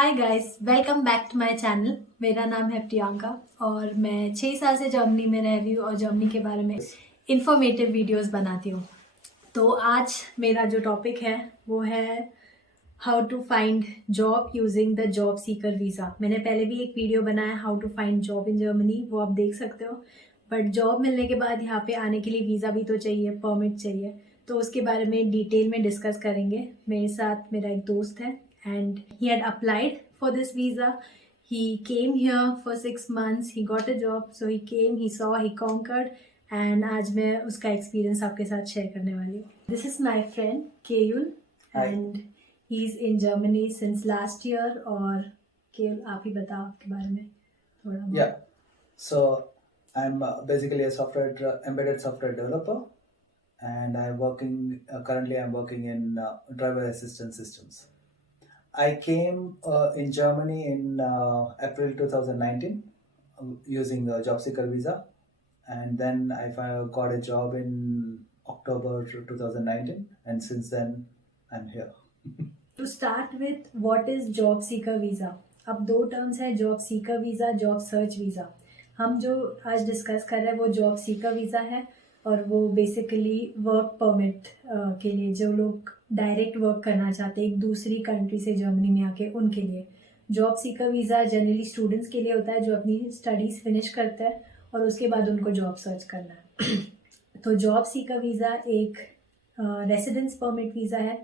Hi guys, welcome back to my channel. मेरा नाम है प्रियंका और मैं 6 साल से जर्मनी में रह रही हूँ और जर्मनी के बारे में इंफॉर्मेटिव वीडियोस बनाती हूँ। तो आज मेरा जो टॉपिक है वो है how to find job using the job seeker visa. मैंने पहले भी एक वीडियो बनाया how to find job in Germany, वो आप देख सकते हो। बट जॉब मिलने के बाद यहाँ पे आने के लिए वीज़ा भी तो चाहिए, परमिट चाहिए, तो उसके बारे में डिटेल में डिस्कस करेंगे। मेरे साथ मेरा एक दोस्त है and he had applied for this visa. He came here for 6 months. He got a job, so he came, he saw, he conquered. And आज मैं उसका एक्सपीरियंस आपके साथ शेयर करने वाली हूँ. This is my friend Keyul, and he's in Germany since last year. और Keyul, आप ही बताओ आपके बारे में थोड़ा बहुत. Yeah, so I'm basically a embedded software developer, and currently I'm working in driver assistance systems. I came in Germany in April 2019 using a job seeker visa, and then got a job in October 2019, and since then I'm here. To start with, what is job seeker visa? अब दो terms है, job seeker visa, job search visa. हम जो आज discuss कर रहे हैं वो जॉब सीकर वीज़ा है और वो बेसिकली वर्क परमिट के लिए, जो लोग डायरेक्ट वर्क करना चाहते हैं एक दूसरी कंट्री से जर्मनी में आके, उनके लिए। Job seeker visa generally students के लिए होता है जो अपनी स्टडीज़ फिनिश करते हैं और उसके बाद उनको जॉब सर्च करना है। तो जॉब सीकर वीज़ा एक रेसिडेंस परमिट वीज़ा है,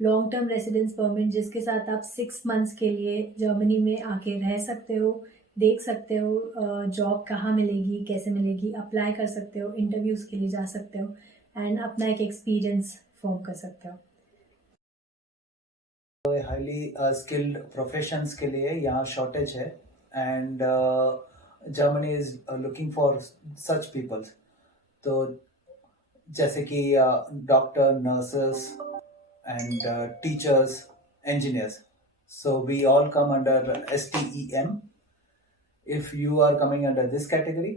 लॉन्ग टर्म रेसिडेंस परमिट, जिसके साथ आप 6 मंथ्स के लिए जर्मनी में आके रह सकते हो, देख सकते हो जॉब कहाँ मिलेगी, कैसे मिलेगी, अप्लाई कर सकते हो, इंटरव्यूज़ के लिए जा सकते हो एंड अपना एक एक्सपीरियंस फॉर्म कर सकते हो। हाईली स्किल्ड प्रोफेशंस के लिए यहाँ शॉर्टेज है, and Germany is looking for such peoples. तो जैसे कि doctor, nurses and teachers, engineers. So we all come under STEM. If you are coming under this category,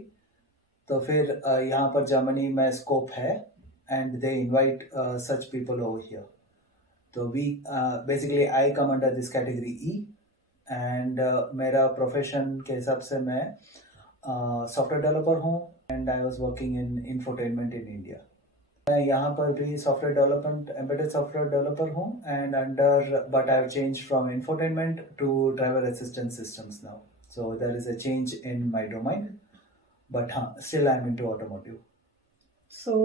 तो फिर यहाँ पर जर्मनी में स्कोप है, and they invite such people over here. तो we basically I come under this category E, and मेरा profession के हिसाब से मैं सॉफ्टवेयर डेवलपर हूँ, and I was working in infotainment in India. मैं यहाँ पर भी software development, embedded software developer हूँ, and but I have change from infotainment to driver assistance systems now, so there is a change in my domain, but हाँ, still I am into automotive. So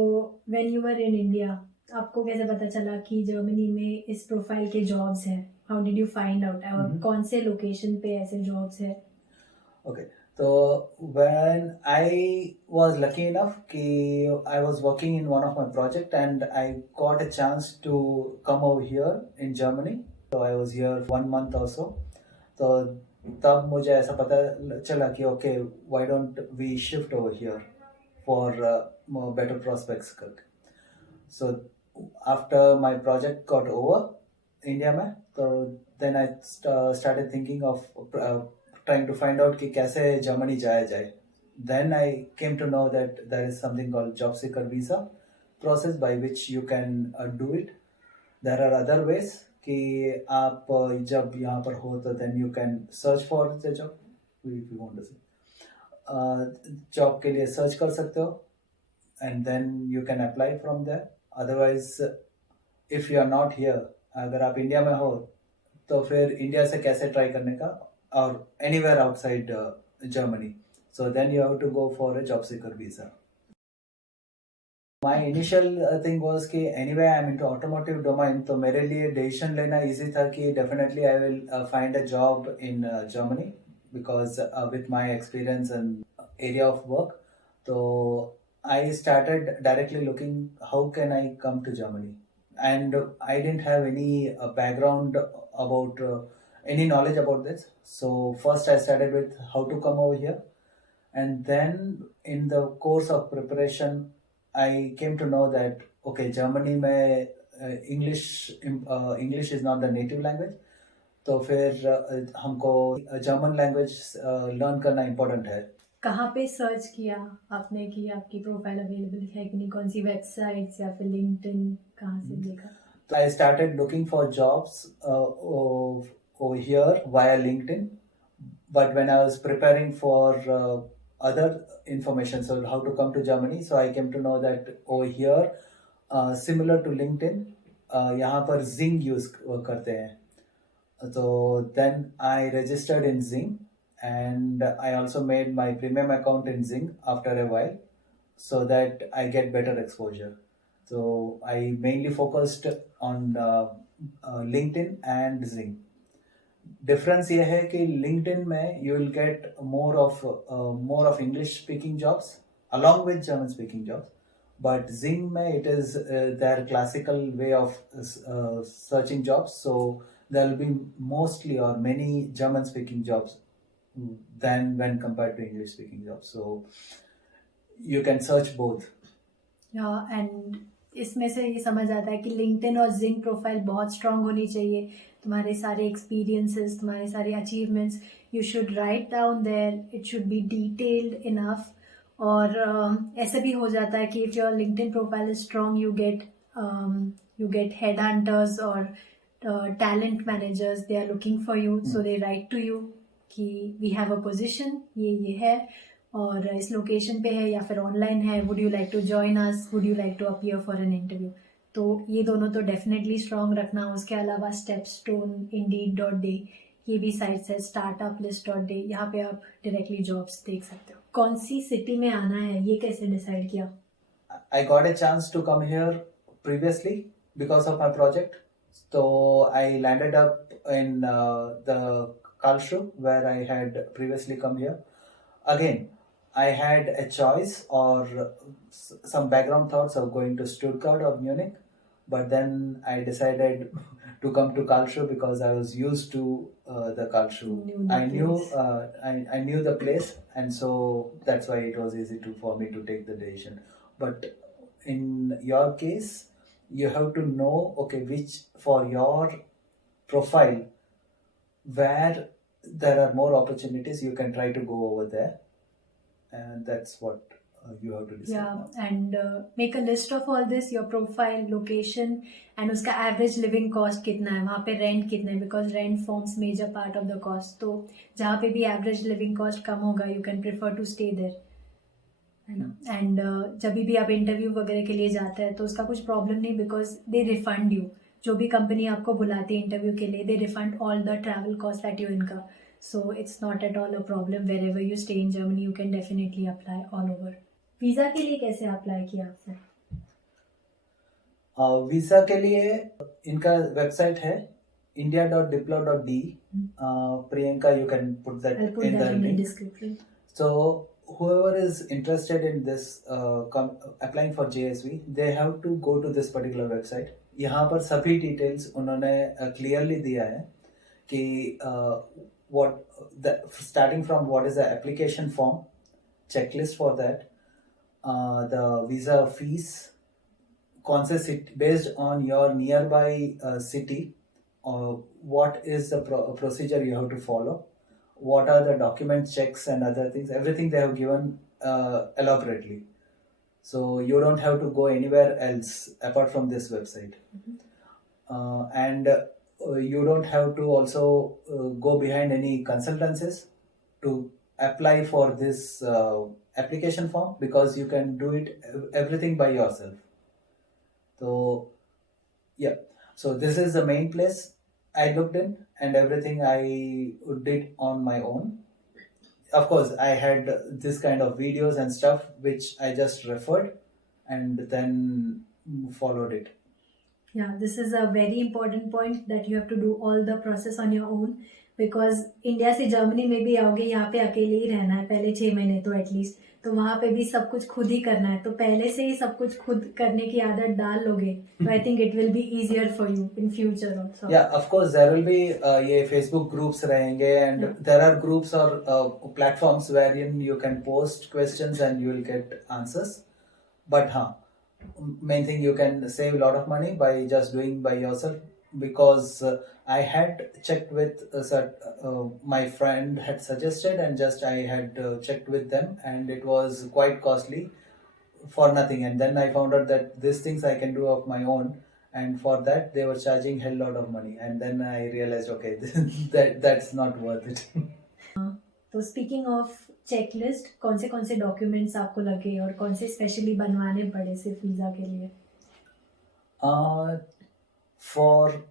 when you were in India, आपको कैसे पता चला कि Germany में इस profile के jobs हैं? How did you find out? और कौन से लोकेशन पे ऐसे जॉब्स हैं? Okay, so when I was lucky enough कि I was working in one of my project and I got a chance to come over here in Germany. So I was here 1 month or so. तो तब मुझे ऐसा पता चला कि okay, why don't we shift over here for more better prospects करके. So after my project got over India में, तो then I started thinking of trying to find out कि कैसे जर्मनी जाया जाए. Then I came to know that there is something called job seeker visa process by which you can do it. There are other ways कि आप जब यहाँ पर हो तो then you can search for the job, if you want to say, job के लिए search कर सकते हो, and then you can apply from there. Otherwise, if you are not here, अगर आप इंडिया में हो तो फिर इंडिया से कैसे ट्राई करने का, or anywhere outside Germany. So then you have to go for a job seeker visa. My initial thing was कि anyway I'm into automotive domain, तो मेरे लिए decision लेना easy था कि definitely I will find a job in Germany, because with my experience and area of work, so I started directly looking how can I come to Germany, and I didn't have any background about any knowledge about this. So first I started with how to come over here, and then in the course of preparation I came to know that okay, Germany में English is not the native language, तो फिर हमको German language learn करना important है. कहाँ पे search किया आपने कि आपकी प्रोफाइल अवेलेबल है कि नहीं? कौन सी वेबसाइट्स या फिर लिंक्डइन, कहाँ से देखा? I started looking for jobs over here via LinkedIn. But when I was preparing for other information, so how to come to Germany, so I came to know that over here, similar to LinkedIn, यहाँ पर Zing use करते हैं. So then I registered in Zing, and I also made my premium account in Zing after a while, so that I get better exposure. So I mainly focused on LinkedIn and Zing. Difference ये है कि LinkedIn में you will get more of English speaking jobs along with German speaking jobs, but Zing में it is their classical way of searching jobs, so there will be mostly or many German speaking jobs than when compared to English speaking jobs, so you can search both. And इसमें से ये समझ आता है कि LinkedIn और zinc profile बहुत strong होनी चाहिए. तुम्हारे सारे एक्सपीरियंसेस, तुम्हारे सारे achievements you should write down there. It should be detailed enough. और ऐसे भी हो जाता है कि if your LinkedIn profile is strong, you get head hunters और talent managers. They are looking for you, so they write to you कि we have a position, ये है और इस लोकेशन पे है या फिर ऑनलाइन है. Would you like to join us, would you like to appear for an interview. तो ये दोनों तो डेफिनेटली स्ट्रॉन्ग रखना. उसके अलावा स्टेपस्टोन, इंडीड.डे, ये भी साइट्स है. startuplist.de, यहाँ पे आप डायरेक्टली जॉब्स देख सकते हो. कौन सी सिटी में आना है, ये कैसे डिसाइड किया? I got a chance to come here previously because of my project. So I landed up in the Karlsruhe where I had previously come here. Again, I had a choice or some background thoughts of going to Stuttgart or Munich, but then I decided to come to Karlsruhe because I was used to the Karlsruhe. I knew the place, and so that's why it was easy for me to take the decision. But in your case, you have to know, okay, which for your profile, where there are more opportunities, you can try to go over there. And that's what you have to decide. Yeah, and make a list of all this, your profile, location, and उसका average living cost कितना है, वहाँ पे rent कितना है, because rent forms major part of the cost. तो जहाँ पे भी average living cost कम होगा, you can prefer to stay there, है ना. एंड जब भी आप इंटरव्यू वगैरह के लिए जाते हैं तो उसका कुछ प्रॉब्लम नहीं, बिकॉज दे रिफंड यू. जो भी कंपनी आपको बुलाती है इंटरव्यू के लिए, they refund all the travel cost that you incur. So it's not at all a problem. Wherever you stay in Germany, you can definitely apply all over. Visa के लिए कैसे अप्लाई किया आपने? वीज़ा के लिए इनका वेबसाइट है india.diplo.de. Priyanka, you can put that in the description. So whoever is interested in this applying for JSV, they have to go to this particular website. यहाँ पर सभी डिटेल्स उन्होंने क्लियरली दिया है कि starting from what is the application form, checklist for that, the visa fees, कौन से city, based on your nearby city, what is the procedure you have to follow, what are the document checks and other things, everything they have given elaborately. So you don't have to go anywhere else apart from this website. And you don't have to also go behind any consultancies to apply for this application form, because you can do it everything by yourself. So yeah, so this is the main place I looked in, and everything I did on my own. Of course, I had this kind of videos and stuff which I just referred and then followed it. Yeah, this is a very important point, that you have to do all the process on your own, because India से Germany में भी आओगे, यहाँ पे अकेले ही रहना है पहले 6 महीने तो एटलीस्ट. तो वहाँ पे भी सब कुछ खुद ही करना है. तो पहले से ही सब कुछ खुद करने की आदत डाल लोगे, तो I think it will be easier for you in future also. Yeah, of course there will be ये Facebook groups रहेंगे, and there are groups or platforms wherein you can post questions and you will get answers. But main thing, you can save a lot of money by just doing by yourself, because I had checked with my friend had suggested, and just I had checked with them, and it was quite costly for nothing. And then I found out that these things I can do of my own, and for that they were charging hell lot of money, and then I realized, okay, that's not worth it. तो speaking of checklist, कौन से documents आपको लगे और कौन से specially बनवाने पड़े सिर्फ वीज़ा के लिए? For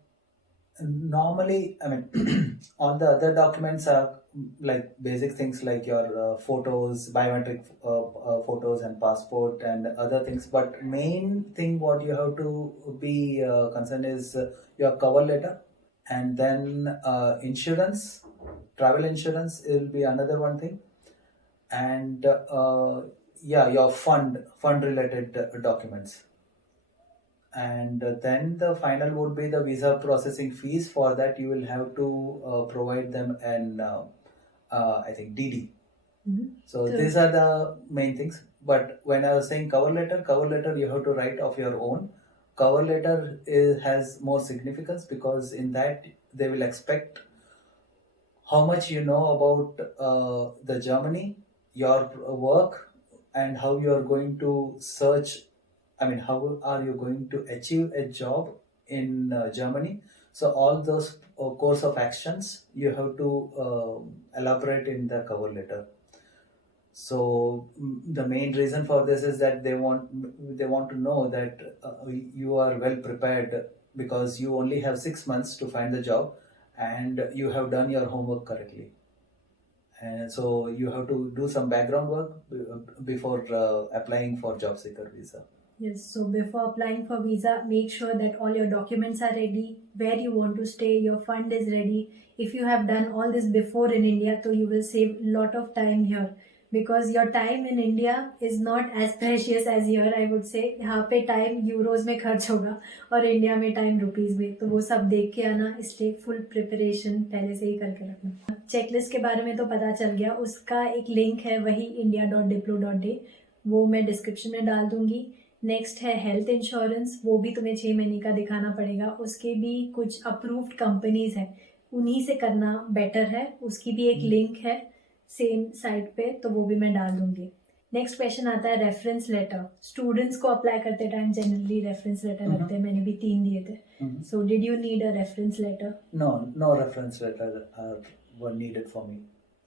normally, I mean, all the other documents are like basic things like your photos, biometric photos and passport and other things, but main thing what you have to be concerned is your cover letter, and then insurance, travel insurance will be another one thing, and yeah, your fund related documents. And then the final would be the visa processing fees. For that you will have to provide them an I think DD. So Sure. these are the main things. But when I was saying cover letter you have to write of your own. Cover letter has more significance because in that they will expect how much you know about the Germany, your work, and how you are going to search. I mean, how are you going to achieve a job in Germany? So all those course of actions you have to elaborate in the cover letter. So the main reason for this is that they want to know that you are well prepared, because you only have 6 months to find the job, and you have done your homework correctly. And so you have to do some background work before applying for job seeker visa. Yes, so before applying for visa, make sure that all your documents are ready, where you want to stay, your fund is ready. If you have done all this before in India, so you will save a lot of time here, because your time in India is not as precious as here, I would say. यहाँ पे time euros में खर्च होगा और India में time rupees में, तो वो सब देख के आना, इसलिए फुल प्रिपरेशन पहले से ही करके रखना। चेकलिस्ट के बारे में तो पता चल गया, उसका एक लिंक है वही india.diplo.de, वो मैं डिस्क्रिप्शन में डाल दूंगी। नेक्स्ट है हेल्थ इंश्योरेंस, वो भी तुम्हें 6 महीने का दिखाना पड़ेगा, उसके भी कुछ अप्रूव्ड कंपनीज हैं, उन्हीं से करना बेटर है, उसकी भी एक लिंक है सेम साइट पे, तो वो भी मैं डाल दूंगी। नेक्स्ट क्वेश्चन आता है रेफरेंस लेटर। स्टूडेंट्स को अप्लाई करते टाइम जनरली रेफरेंस लेटर लगते हैं, मैंने भी 3 दिए थे। So did you need a reference letter? No reference letter were needed for me.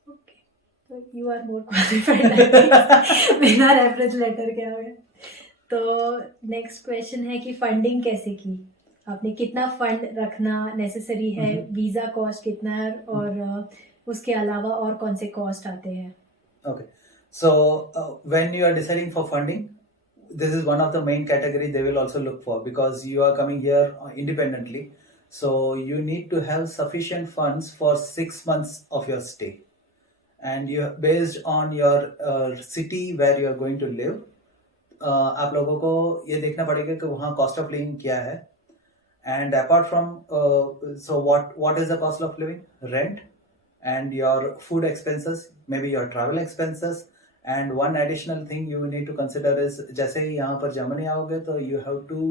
Okay, तो यू आर मोर क्वालिफाइड बिना रेफरेंस लेटर के आ गए। तो नेक्स्ट क्वेश्चन है कि फंडिंग कैसे की आपने, कितना फंड रखना नेसेसरी है, वीज़ा कॉस्ट कितना है, और उसके अलावा और कौन से कॉस्ट आते हैं? Okay, so when you are deciding for funding, this is one of the main category they will also look for, because you are coming here independently, so you need to have sufficient funds for 6 months of your stay, and you based on your city where you are going to live. आप लोगों को ये देखना पड़ेगा कि वहाँ cost of living क्या है, and apart from so what is the cost of living, rent and your food expenses, maybe your travel expenses, and one additional thing you need to consider is, जैसे ही यहाँ पर Germany आओगे तो you have to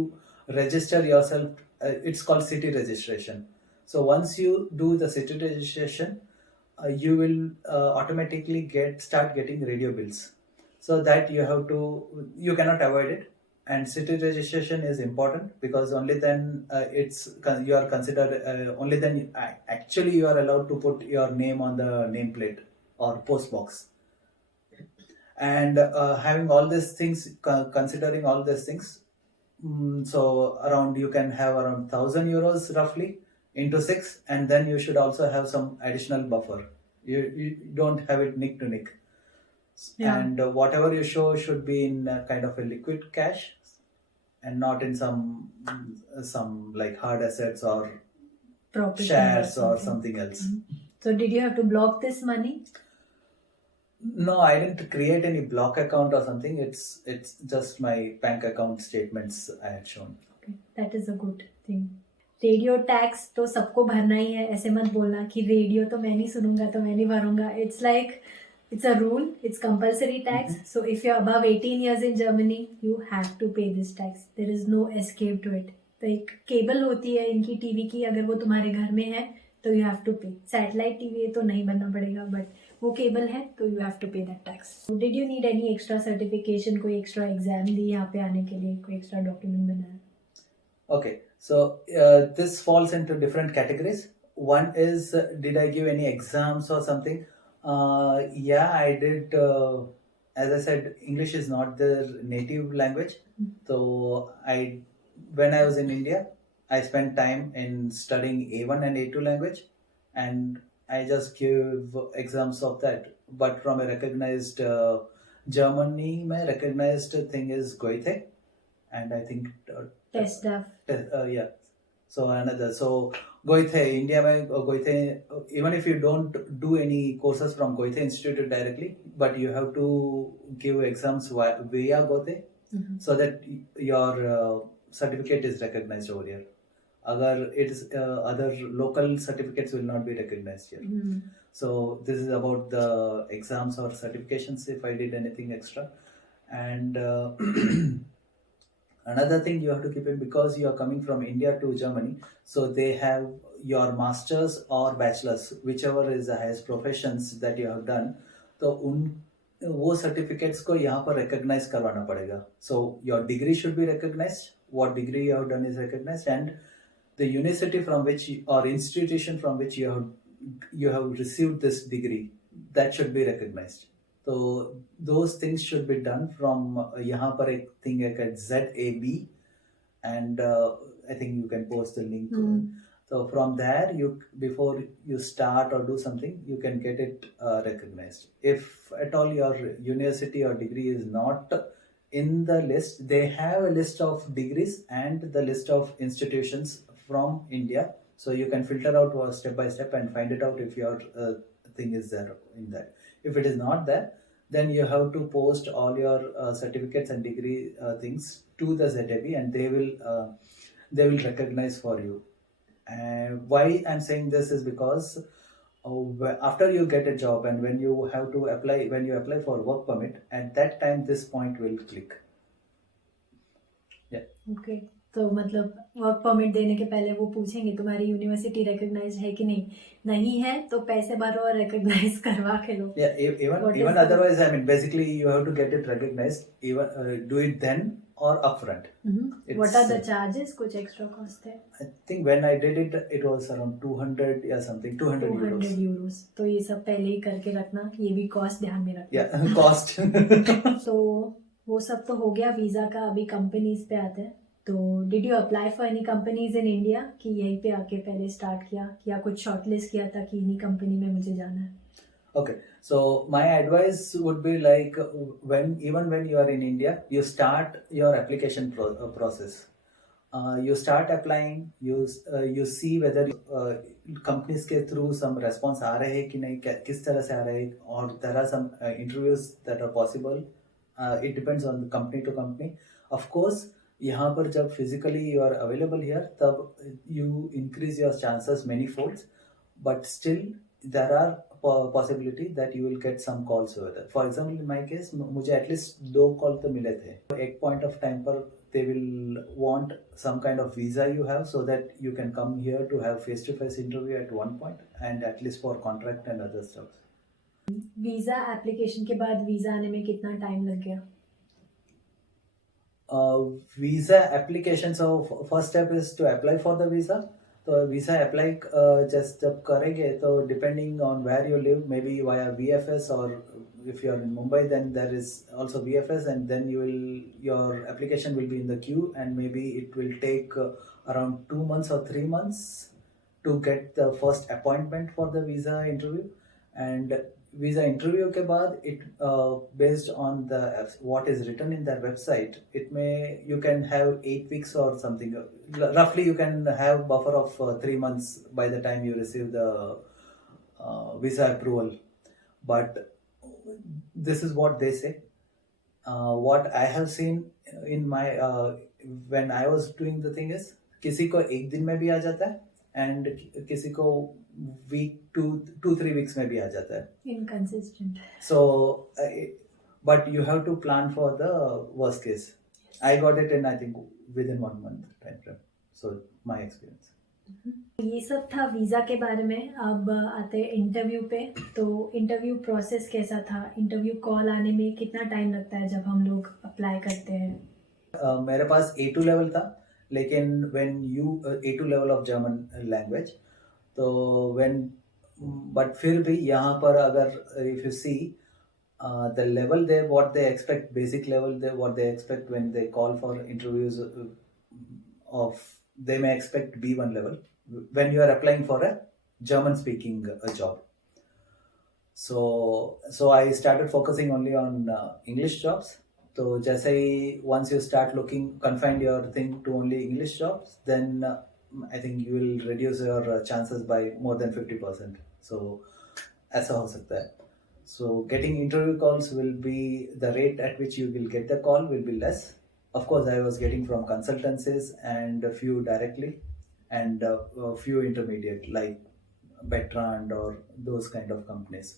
register yourself, it's called city registration. So once you do the city registration, you will automatically start getting radio bills, so that you cannot avoid it. And city registration is important, because only then you are considered, only then actually you are allowed to put your name on the nameplate or post box. And having all these things, considering all these things, so you can have around 1,000 euros roughly into 6, and then you should also have some additional buffer. You don't have it nick to nick. Yeah. And whatever you show should be in kind of a liquid cash, and not in some like hard assets or property shares or something else. So did you have to block this money? No, I didn't create any block account or something. It's just my bank account statements I had shown. Okay, that is a good thing. Radio tax तो सबको भरना ही है, ऐसे मत बोलना कि radio तो मैं नहीं सुनूंगा तो मैं नहीं भरूंगा। It's like it's a rule, it's compulsory tax. So if you're above 18 years in Germany, you have to pay this tax. There is no escape to it. तो एक केबल होती है इनकी टीवी की, अगर वो तुम्हारे घर में है तो you have to pay. Satellite TV है तो नहीं भरना पड़ेगा, बट वो केबल है तो you have to pay that tax. So did you need any extra certification, कोई extra exam दी यहाँ पे आने के लिए, कोई extra document बनाया? Okay, So this falls into different categories. One is, did I give any exams or something? Yeah, I did. As I said, English is not their native language. So when I was in India, I spent time in studying A1 and A2 language, and I just give exams of that. But from a recognized Germany, my recognized thing is Goethe, and I think test yeah. So another, so Goethe, India mein Goethe, even if you don't do any courses from Goethe Institute directly, but you have to give exams via Goethe, so that your certificate is recognized over here. Agar it is other local certificates will not be recognized here. So this is about the exams or certifications if I did anything extra. And another thing you have to keep in, because you are coming from India to Germany, so they have your masters or bachelors, whichever is the highest professions that you have done. तो उन वो certificates को यहाँ पर recognise करवाना पड़ेगा. So your degree should be recognized. What degree you have done is recognized, and the university from which or institution from which you have received this degree, that should be recognized. तो those things should be done from यहाँ पर एक thing है कि ZAB, and I think you can post the link. So from there, before you start or do something, you can get it recognized. If at all your university or degree is not in the list, they have a list of degrees and the list of institutions from India. So you can filter out step by step and find it out if your thing is there in that. If it is not there, then you have to post all your certificates and degree things to the ZAB, and they will recognize for you. Why I'm saying this is because after you get a job and when you apply for work permit, at that time this point will click. Yeah. Okay तो मतलब work permit देने के पहले वो पूछेंगे तुम्हारी university recognise है कि नहीं है तो पैसे भरो और रिकॉग्नाइज करवा के लो. Even otherwise, I mean, basically you have to get it recognized, even do it then or upfront. What are the charges? कुछ एक्स्ट्रा कॉस्ट है? I think when I did it, it was around 200 या something, 200 euros. तो ये सब पहले ही करके रखना, ये भी कॉस्ट ध्यान में रखना. Yeah, cost. तो वो सब तो हो गया वीजा का. अभी कंपनीज पे आते हैं. तो did you apply for any companies in India कि यहीं पे आके पहले स्टार्ट किया या कुछ शॉर्टलिस्ट किया था कि इन्हीं कंपनी में मुझे जाना है? Okay, so my advice would be like even when you are in India, you start your application process. You start applying. You see whether companies के through some response आ रहे हैं कि नहीं, किस तरह से आ रहे हैं, और there are some interviews that are possible. It depends on the company to company. Of course, यहाँ पर जब physically you are available here, तब you increase your chances many folds, but still there are possibility that you will get some calls over there. For example, in my case, मुझे at least 2 call तो मिले थे. एक point of time पर they will want some kind of visa you have, so that you can come here to have face-to-face interview at one point, and at least for contract and other stuff. Visa application के बाद visa आने में कितना time लग गया? Visa application, so first step is to apply for the visa. तो visa apply just जब करेंगे तो depending on where you live, may be via VFS, और if you are in Mumbai then there is also VFS, and then your application will be in the queue, and maybe it will take around 2 months or 3 months to get the first appointment for the visa interview. And visa interview के बाद it based on the what is written in their website, you can have 8 weeks or something. Roughly you can have buffer of 3 months by the time you receive the visa approval. But this is what they say. What I have seen in my when I was doing the thing is, किसी को 1 दिन में भी आ जाता है, and किसी को week 2-3 weeks में भी आ जाता है. Inconsistent. So but you have to plan for the worst case. I got it in, I think, within 1 month time frame. So my experience. ये सब था वीज़ा के बारे में. अब आते हैं इंटरव्यू पे. तो इंटरव्यू प्रोसेस कैसा था? इंटरव्यू कॉल आने में कितना टाइम लगता है जब हम लोग अप्लाई करते हैं? मेरे पास A2 लेवल था, लेकिन when you A2 level of German language, तो when but फिर भी यहाँ पर अगर if you see the level they what they expect, basic level they what they expect when they call for interviews of, they may expect B1 level when you are applying for a German speaking job. So I started focusing only on English jobs. So जैसे ही once you start looking, confine your thing to only English jobs, then I think you will reduce your chances by more than 50%. So ऐसा हो सकता है. So getting interview calls will be, the rate at which you will get the call will be less. Of course, I was getting from consultancies and a few directly, and a few intermediate like Bertrand or those kind of companies.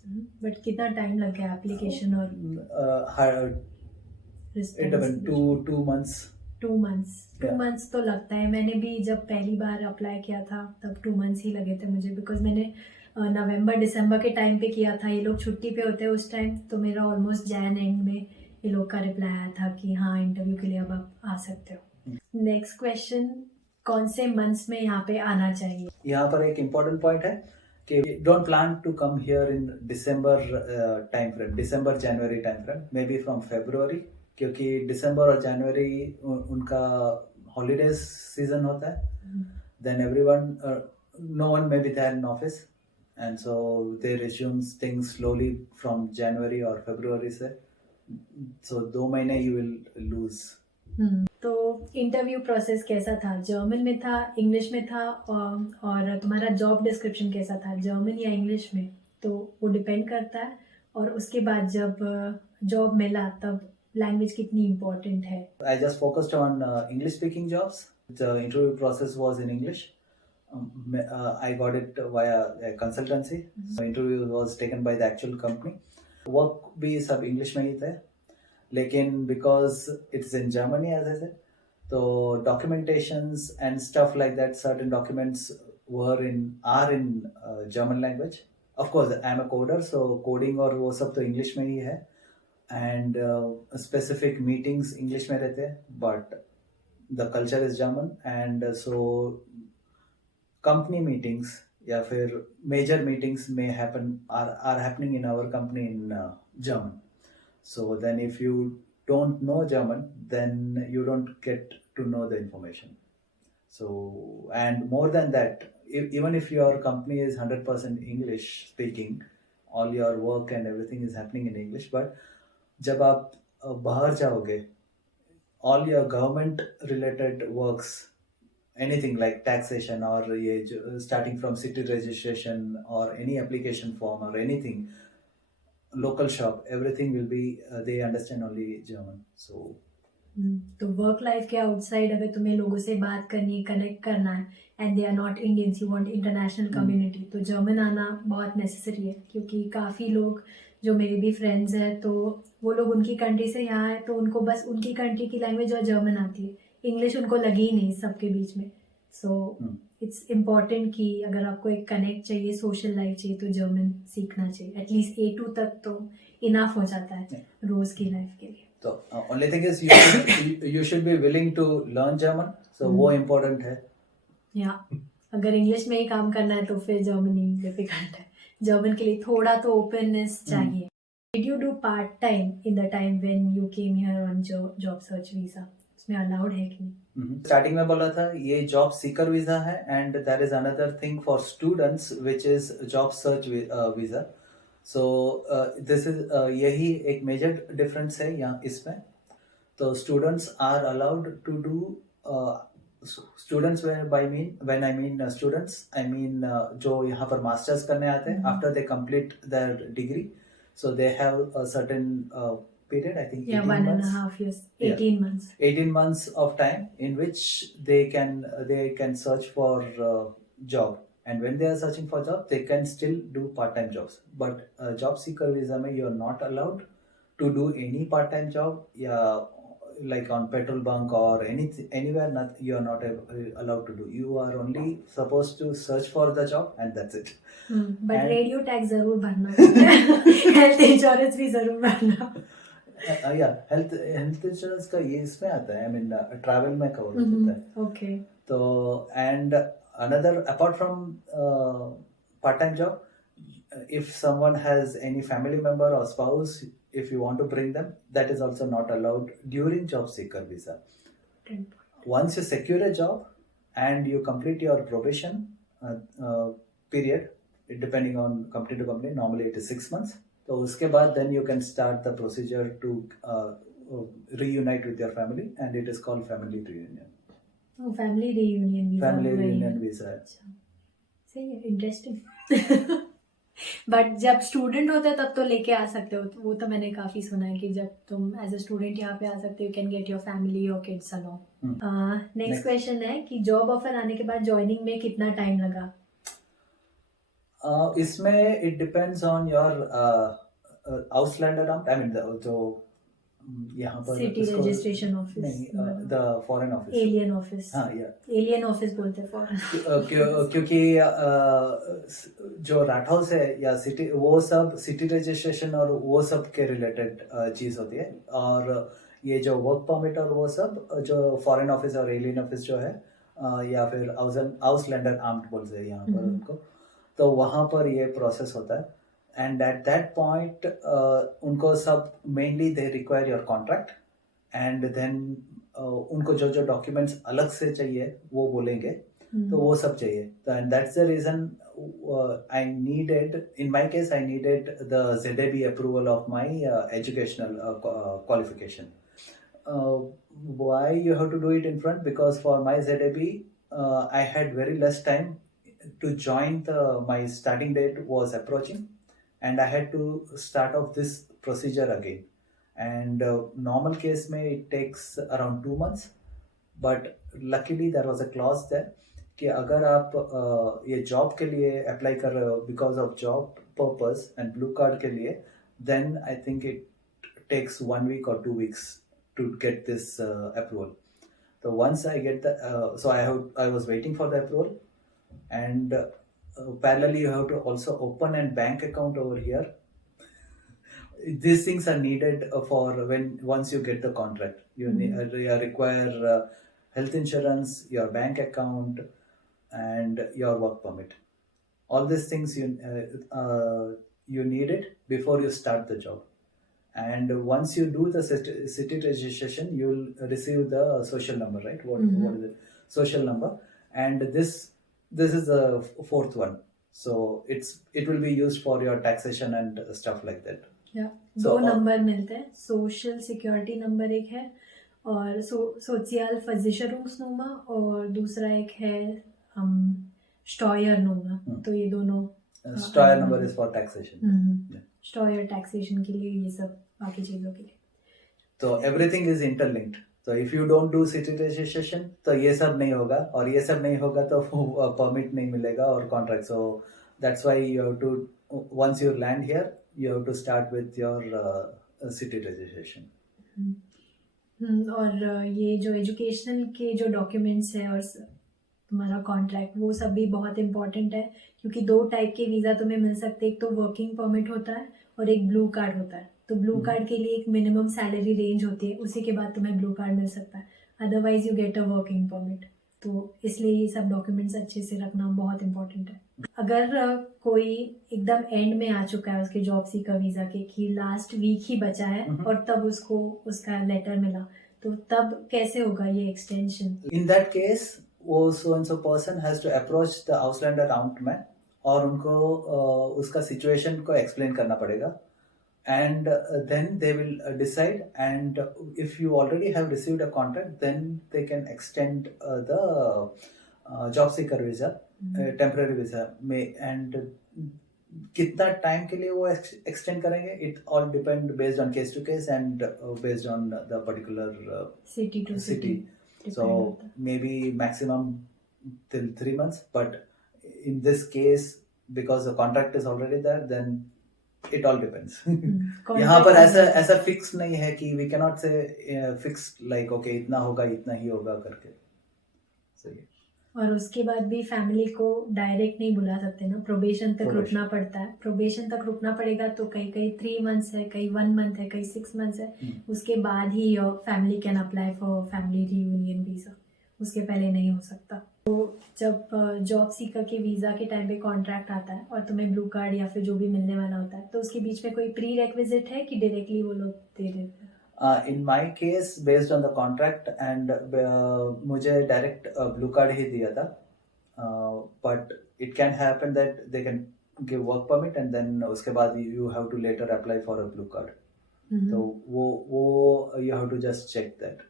But कितना time लग गया application और It went two months. 2 months. 2 months तो लगता है. मैंने भी जब पहली बार अप्लाई किया था तब 2 months ही लगे थे मुझे, बिकॉज मैंने नवंबर दिसंबर के टाइम पे किया था. ये लोग छुट्टी पे होते हैं उस टाइम, तो मेरा ऑलमोस्ट जैन एंड में ये लोग का रिप्लाई आया था कि हाँ इंटरव्यू के लिए अब आप आ सकते हो. नेक्स्ट क्वेश्चन, कौन से मंथ्स में यहाँ पे आना चाहिए? यहाँ पर एक इम्पोर्टेंट पॉइंट है कि don't plan to come here in December time frame, December January time frame, may be from February, क्योंकि दिसंबर और जनवरी उनका हॉलीडेज सीजन होता है. Then everyone, no one may be there in office, and so they resumes things slowly from January और February से. So 2 महीने you will lose. तो इंटरव्यू प्रोसेस कैसा था? जर्मन में था, इंग्लिश में था, और तुम्हारा जॉब डिस्क्रिप्शन कैसा था, जर्मन या इंग्लिश में? तो वो डिपेंड करता है. और उसके बाद जब जॉब मिला तब लैंग्वेज कितनी इम्पोर्टेंट है? I just focused on English speaking jobs. The interview process was in English. I got it via a consultancy. So interview was taken by the actual company. Work भी सब English में ही थे, लेकिन because it's in Germany as I said, so documentations and stuff like that, certain documents are in German language. Of course, I'm a coder, so coding और वो सब तो English में ही है, and specific meetings English में रहते हैं, but the culture is German, and so company meetings या फिर major meetings may happen are happening in our company in German. So then if you don't know German, then you don't get to know the information. So, and more than that, even if your company is 100% English speaking, all your work and everything is happening in English, but जब आप बाहर जाओगे, all your government related works, anything like taxation or ये starting from city registration or any application form or anything, local shop, everything will be they understand only German. So तो work life के outside अगर तुम्हें लोगों से बात करनी है, कनेक्ट करना है, and they are not Indians, you want international community, तो जर्मन आना बहुत नेसेसरी है. क्योंकि काफ़ी लोग जो मेरे भी फ्रेंड्स हैं, तो वो लोग उनकी कंट्री से यहाँ है, तो उनको बस उनकी कंट्री की लैंग्वेज और जर्मन आती है, इंग्लिश उनको लगी ही नहीं सबके बीच में. सो इट्स इम्पॉर्टेंट कि अगर आपको एक कनेक्ट चाहिए, सोशल लाइफ चाहिए, तो जर्मन सीखना चाहिए. एटलीस्ट A2 तक तो इनफ हो जाता है रोज़ की लाइफ के लिए. तो only thing is you should be willing to learn German. So वो important है. या अगर इंग्लिश में ही काम करना है तो फिर जर्मनी डिफिकल्ट है. जर्मन के लिए थोड़ा तो ओपननेस चाहिए. Did you do part time in the time when you came here on job search visa? उसमें अलाउड है कि नहीं? स्टार्टिंग में बोला था ये जॉब सीकर वीजा है, and there is another thing for students which is job search visa. So this is यही एक मेजर डिफरेंस है यहाँ इसमें. तो students are allowed to do, students when I mean students I mean जो यहाँ पर मास्टर्स करने आते हैं after they complete their degree. So they have a certain period, I think 1.5 years, 18 months. 18 months of time in which they can search for job, and when they are searching for job they can still do part-time jobs. But job seeker visa mein you are not allowed to do any part-time job, like on petrol bunk or anywhere, you are not allowed to do. You are only supposed to search for the job, and that's it. But radio tax जरूर भरना, health insurance भी जरूर भरना. या health health insurance का ये इसमें आता है, आई मीन ट्रैवल में कवर होता है. Okay. तो and another apart from part-time job, if someone has any family member or spouse, if you want to bring them, that is also not allowed during job seeker visa. Once you secure a job and you complete your probation period, depending on company to company, normally it is 6 months. तो उसके बाद then you can start the procedure to reunite with your family, and it is called family reunion. Oh, family reunion visa. Family reunion visa है. सही है, interesting. But जब student होते हैं तब तो लेके आ सकते हो, वो तो मैंने काफी सुना है कि जब तुम एज अ स्टूडेंट यहाँ पे आ सकते हो, you can get your family और किड्स अलोंग. नेक्स्ट क्वेश्चन है कि जॉब ऑफर आने के बाद ज्वाइनिंग में कितना टाइम लगा? इसमें it depends on your Outlander amount, I mean जो यहाँ पर सिटी रजिस्ट्रेशन ऑफिस, नहीं, the foreign office, alien office. हाँ या एलियन ऑफिस बोलते हैं फॉरेन. क्योंकि जो राट हाउस है या सिटी, वो सब सिटी रजिस्ट्रेशन और वो सब के रिलेटेड चीज होती है. और ये जो वर्क परमिट और वो सब जो फॉरेन ऑफिस और एलियन ऑफिस जो है, या फिर आउटलैंडर आर्म्ड बोलते हैं यहाँ पर उनको, तो वहाँ पर ये प्रोसेस होता है. एंड एट दैट पॉइंट उनको सब mainly they require your contract, and then उनको जो जो डॉक्यूमेंट्स अलग से चाहिए वो बोलेंगे, तो वो सब चाहिए. तो and that's the reason I needed, in my case I needed the ZAB approval of my educational qualification. Why you have to do it in front? Because for my ZAB, I had very less time to join. My starting date was approaching, and I had to start off this procedure again. And normal case में it takes around 2 months, but luckily there was a clause there कि अगर आप ये job के लिए apply कर रहे हो because of job purpose and blue card के लिए, then I think it takes 1 week or 2 weeks to get this approval. So once I get the, so I was waiting for the approval, and parallelly you have to also open a bank account over here. These things are needed for once you get the contract. You require health insurance, your bank account, and your work permit. All these things you need it before you start the job. And once you do the city registration, you'll receive the social number, right? What is it? Social number, and this is the fourth one. So it will be used for your taxation and stuff like that. दो number मिलते हैं. Social security number एक है, और social versicherungsnummer, और दूसरा एक है Steuernummer. तो ये दोनों, Steuer number is for taxation. Steuer taxation के लिए, ये सब बाकी चीज़ों के लिए. तो everything is interlinked. So if you don't do city registration, तो ये सब नहीं होगा, और ये सब नहीं होगा तो permit नहीं मिलेगा और contract. So that's why you have to, once you land here, you have to start with your city registration. और ये जो एजुकेशनल के जो डॉक्यूमेंट्स है और तुम्हारा कॉन्ट्रैक्ट, वो सब भी बहुत इंपॉर्टेंट है, क्योंकि 2 टाइप के वीज़ा तुम्हें मिल सकते हैं. एक तो वर्किंग परमिट होता है और एक ब्लू कार्ड होता है. तो ब्लू कार्ड के लिए एक मिनिमम सैलरी रेंज होती है, उसी के बाद तुम्हें ब्लू कार्ड मिल सकता है. Otherwise you get a working permit. तो इसलिए ये सब डॉक्यूमेंट्स अच्छे से रखना बहुत इंपॉर्टेंट है. अगर कोई एकदम एंड में आ चुका है उसके जॉब सीकर वीज़ा के, कि लास्ट वीक ही बचा है और तब उसको उसका लेटर मिला, तो तब कैसे होगा ये एक्सटेंशन? इन दैट केस वो so and so person has to approach the Auslander account में, और उनको उसका सिचुएशन को एक्सप्लेन करना पड़ेगा. And then they will decide, and if you already have received a contract, then they can extend the job seeker visa, temporary visa में. And कितना time के लिए वो एक्सटेंड करेंगे, it all depend based on case to case and based on the particular city to city. So maybe maximum till 3 months, but in this case, because the contract is already there, then it all depends. यहाँ पर ऐसा fix नहीं है कि we cannot say fix like okay इतना होगा इतना ही होगा करके. सही. और उसके बाद भी फैमिली को डायरेक्ट नहीं बुला सकते ना, प्रोबेशन तक Probation. रुकना पड़ता है। प्रोबेशन तक रुकना पड़ेगा तो कहीं कहीं 3 मंथ्स है, कहीं 1 मंथ है, कहीं 6 मंथ्स है। उसके बाद ही your family can apply for family reunion visa, उसके पहले नहीं हो सकता। जब जॉब सीकर के वीज़ा के टाइम पे कॉन्ट्रैक्ट आता है और तुम्हें ब्लू कार्ड या फिर जो भी मिलने वाला होता है, तो उसके बीच में कोई प्री रेक्विजिट है कि डायरेक्टली वो लोग दे देते हैं? In my case, based on the contract and मुझे direct blue card ही दिया था, but it can happen that they can give work permit and then उसके बाद you have to later apply for a blue card. तो वो you have to just check that.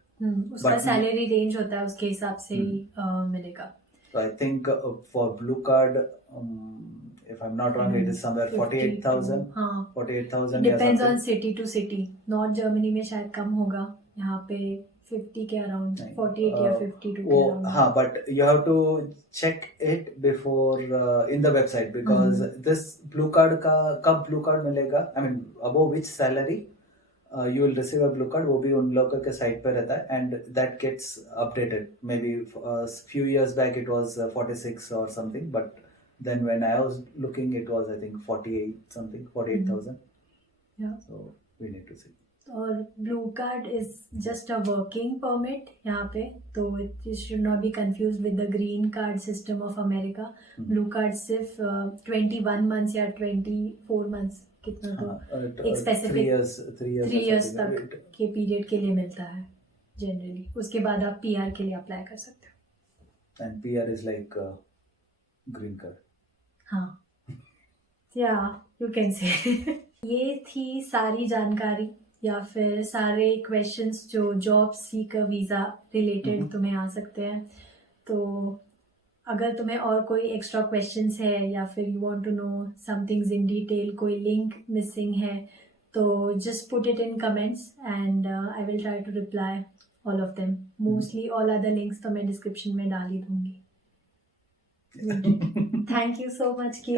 उसका salary range होता है, उसके हिसाब से ही मिलेगा। So I think for blue card, if I'm not wrong, it is somewhere 48,000. हाँ, 48,000. Depends on city to city. North Germany में शायद कम होगा, यहाँ पे 50 के अराउंड, 48 या 52 के अराउंड। हाँ, but you have to check it before in the website because this blue card का कब blue card मिलेगा, I mean above which salary you will receive a blue card, वो भी उन लोगों के साइट पे रहता है and that gets updated. Maybe few years back it was 46 or something, but then when I was looking it was I think 48 something, 48,000. Yeah. So we need to see. और blue card is just a working permit यहाँ पे, तो it should not be confuse with the green card system of America. Blue card सिर्फ 21 months या 24 months कितना तो एक specific 3 years तक के पीरियड के लिए मिलता है जनरली। उसके बाद आप पीआर के लिए अप्लाई कर सकते हो। And PR is like green card. हाँ, या यू कैन से। ये थी सारी जानकारी या फिर सारे क्वेश्चंस जो जॉब सीकर वीज़ा रिलेटेड तुम्हें आ सकते हैं। तो अगर तुम्हें और कोई एक्स्ट्रा क्वेश्चंस है या फिर you want to know somethings in detail, कोई लिंक मिसिंग है, तो just put it in comments and I will try to reply all of them. Mostly all other links तो मैं डिस्क्रिप्शन में डाल ही दूंगी। Thank you so much, Keyul.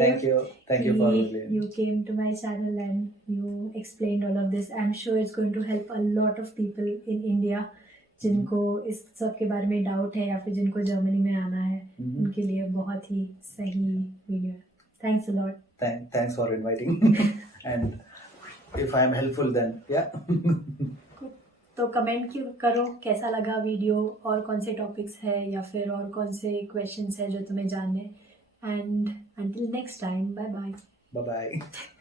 Thank you for listening. You came to my channel and you explained all of this. I'm sure it's going to help a lot of people in India जिनको इस सब के बारे में doubt है या फिर जिनको जर्मनी में आना है, उनके लिए बहुत ही सही वीडियो है। Thanks a lot. Thanks for inviting. And if I am helpful then yeah. तो कमेंट करो कैसा लगा वीडियो, और कौन से टॉपिक्स है या फिर और कौन से क्वेश्चंस है जो तुम्हें जानने। And until next time, bye bye. Bye bye.